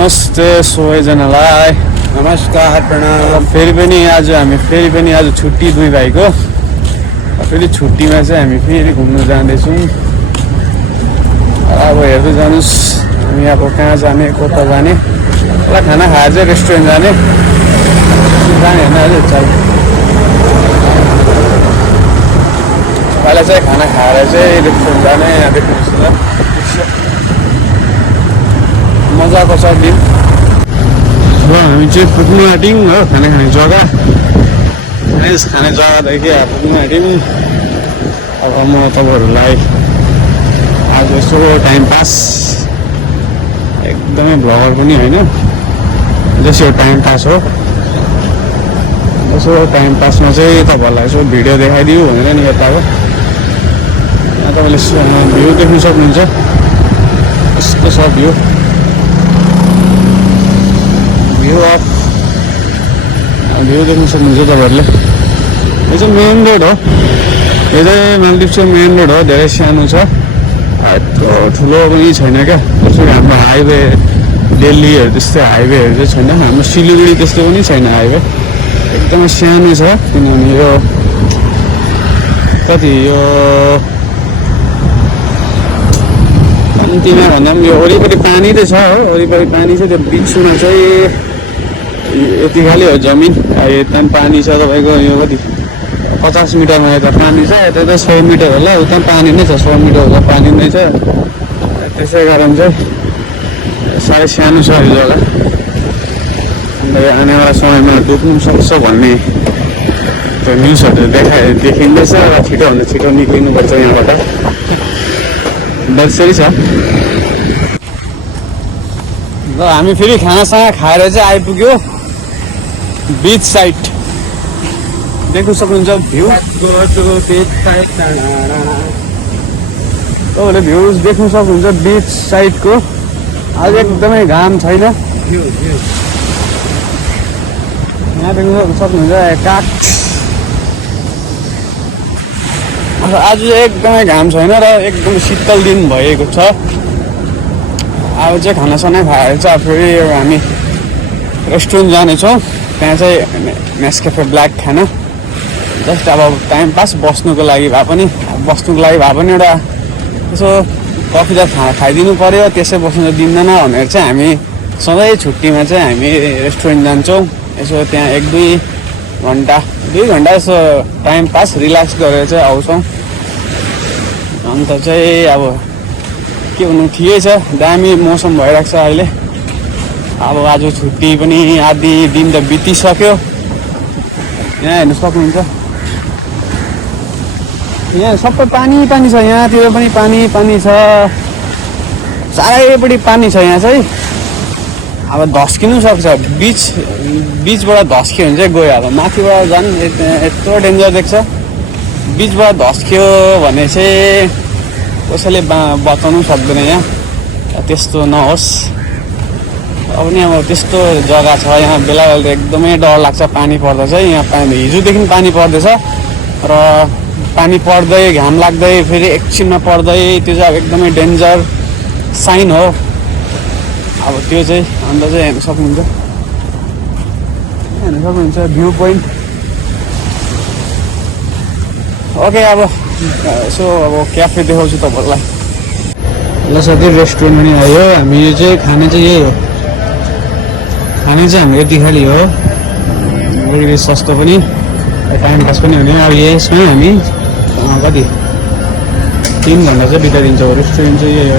नमस्ते सबैजनालाई। नमस्कार, प्रणाम। फेरि पनि आज छुट्टी दुई भाइको। फेरि छुट्टीमा चाहिँ हामी फेरि घुम्नु जाँदैछौँ। अब हेर्दै जानुहोस् हामी अब कहाँ जाने, कता जाने। पहिला खाना खाएर चाहिँ रेस्टुरेन्ट जाने होइन अझै चाल। पहिला चाहिँ खाना खाएर चाहिँ रेस्टुरेन्ट जाने। यहाँ देख्नुहोस् न मजाको छ दिन। अब हामी चाहिँ पुग्नु आँट्यौँ हो खाना खाने जग्गा। खाने जग्गादेखि पुग्नु आँट्यौँ। अब म तपाईँहरूलाई आज यसो टाइम पास, एकदमै भ्लगर पनि होइन, जसो टाइम पास हो। यसो टाइम पासमा चाहिँ तपाईँहरूलाई यसो भिडियो देखाइदियो भनेर नि यता अब यहाँ तपाईँले भ्यू देख्नु सक्नुहुन्छ। यस्तो छ भ्यू देख्नु सक्नुहुन्छ तपाईँहरूले। यो चाहिँ मेन रोड हो। यो चाहिँ मालदिप्सको मेन रोड हो। धेरै सानो छ, यत्रो ठुलो पनि छैन क्या। जस्तो कि हाम्रो हाइवे दिल्लीहरू त्यस्तै हाइवेहरू चाहिँ छैन। हाम्रो सिलगढी त्यस्तो पनि छैन हाइवे, एकदमै सानो छ। किनभने यो कति यो कम्तीमा भन्दा पनि यो वरिपरि पानी त छ हो। वरिपरि पानी छ। त्यो बिचमा चाहिँ यति खालि हो जमिन। यता पानी छ तपाईँको यो कति 50 मिटरमा यता पानी छ। यता त 100 मिटर होला, उता पानी नै छ। 100 मिटर होला पानी नै छ। त्यसै कारण चाहिँ साह्रै सानो छ यो जग्गा। अन्त आनेवाला समयमा डुब्नु सक्छ भन्ने त्यो न्युजहरू देखिँदैछ र छिटोभन्दा छिटो निक्लिनुपर्छ यहाँबाट। बर्सेरी छ। र हामी फेरि खानासँग खाएर चाहिँ आइपुग्यो बीच साइड। देख्नु सक्नुहुन्छ भ्यू। तपाईँले भ्युज देख्नु सक्नुहुन्छ बीच साइडको। आज एकदमै घाम छैन। यहाँ देख्नु सक्नुहुन्छ काठ। आज एकदमै घाम छैन र एकदम शीतल दिन भएको छ। अब चाहिँ खानासाना खाएर चाहिँ फेरि हामी रेस्टुरेन्ट जानेछौँ। त्यहाँ चाहिँ नेस्क्याफे ब्ल्याक खान जस्ट अब टाइम पास बस्नुको लागि भए पनि एउटा यसो कफी त खाइदिनु पऱ्यो। त्यसै बस्नु त दिँदैन भनेर चाहिँ हामी सधैँ छुट्टीमा चाहिँ हामी रेस्टुरेन्ट जान्छौँ। यसो त्यहाँ 2 घन्टा यसो टाइम पास रिल्याक्स गरेर चाहिँ आउँछौँ। अन्त चाहिँ अब के भन्नु, ठिकै छ। दामी मौसम भइरहेको छ अहिले। अब आज छुट्टी पनि आधी दिन त बितिसक्यो। यहाँ हेर्नु सक्नुहुन्छ, यहाँ सबै पानी छ। यहाँतिर पनि पानी छ, चारैपट्टि पानी छ। यहाँ चाहिँ अब धस्किनु सक्छ। बिचबाट धस्क्यो भने चाहिँ गयो। अब माथिबाट झन् यत्रो डेन्जर देख्छ। बिचबाट धस्क्यो भने चाहिँ कसैले बताउनु सक्दैन। यहाँ त्यस्तो नहोस्। अब नि अब त्यस्तो जग्गा छ यहाँ। बेला बेला एकदमै डर लाग्छ पानी पर्दा चाहिँ। यहाँ हिजोदेखि पानी पर्दैछ र पानी पर्दै घाम लाग्दै फेरि एकछिनमा पर्दै, त्यो चाहिँ अब एकदमै डेन्जर साइन हो। अब त्यो चाहिँ अन्त चाहिँ हेर्नु सक्नुहुन्छ भ्यू पोइन्ट। ओके, अब यसो अब क्याफे देखाउँछु तपाईँहरूलाई। ल साथै रेस्टुरेन्ट पनि आयो। हामी यो चाहिँ खाने चाहिँ यही हो। खाने चाहिँ हाम्रो यति खालि हो। अलिकति सस्तो पनि, टाइम पास पनि हुने। अब यसमा हामी कति 3 घन्टा चाहिँ बिताइदिन्छौँ। रेस्टुरेन्ट चाहिँ यही हो।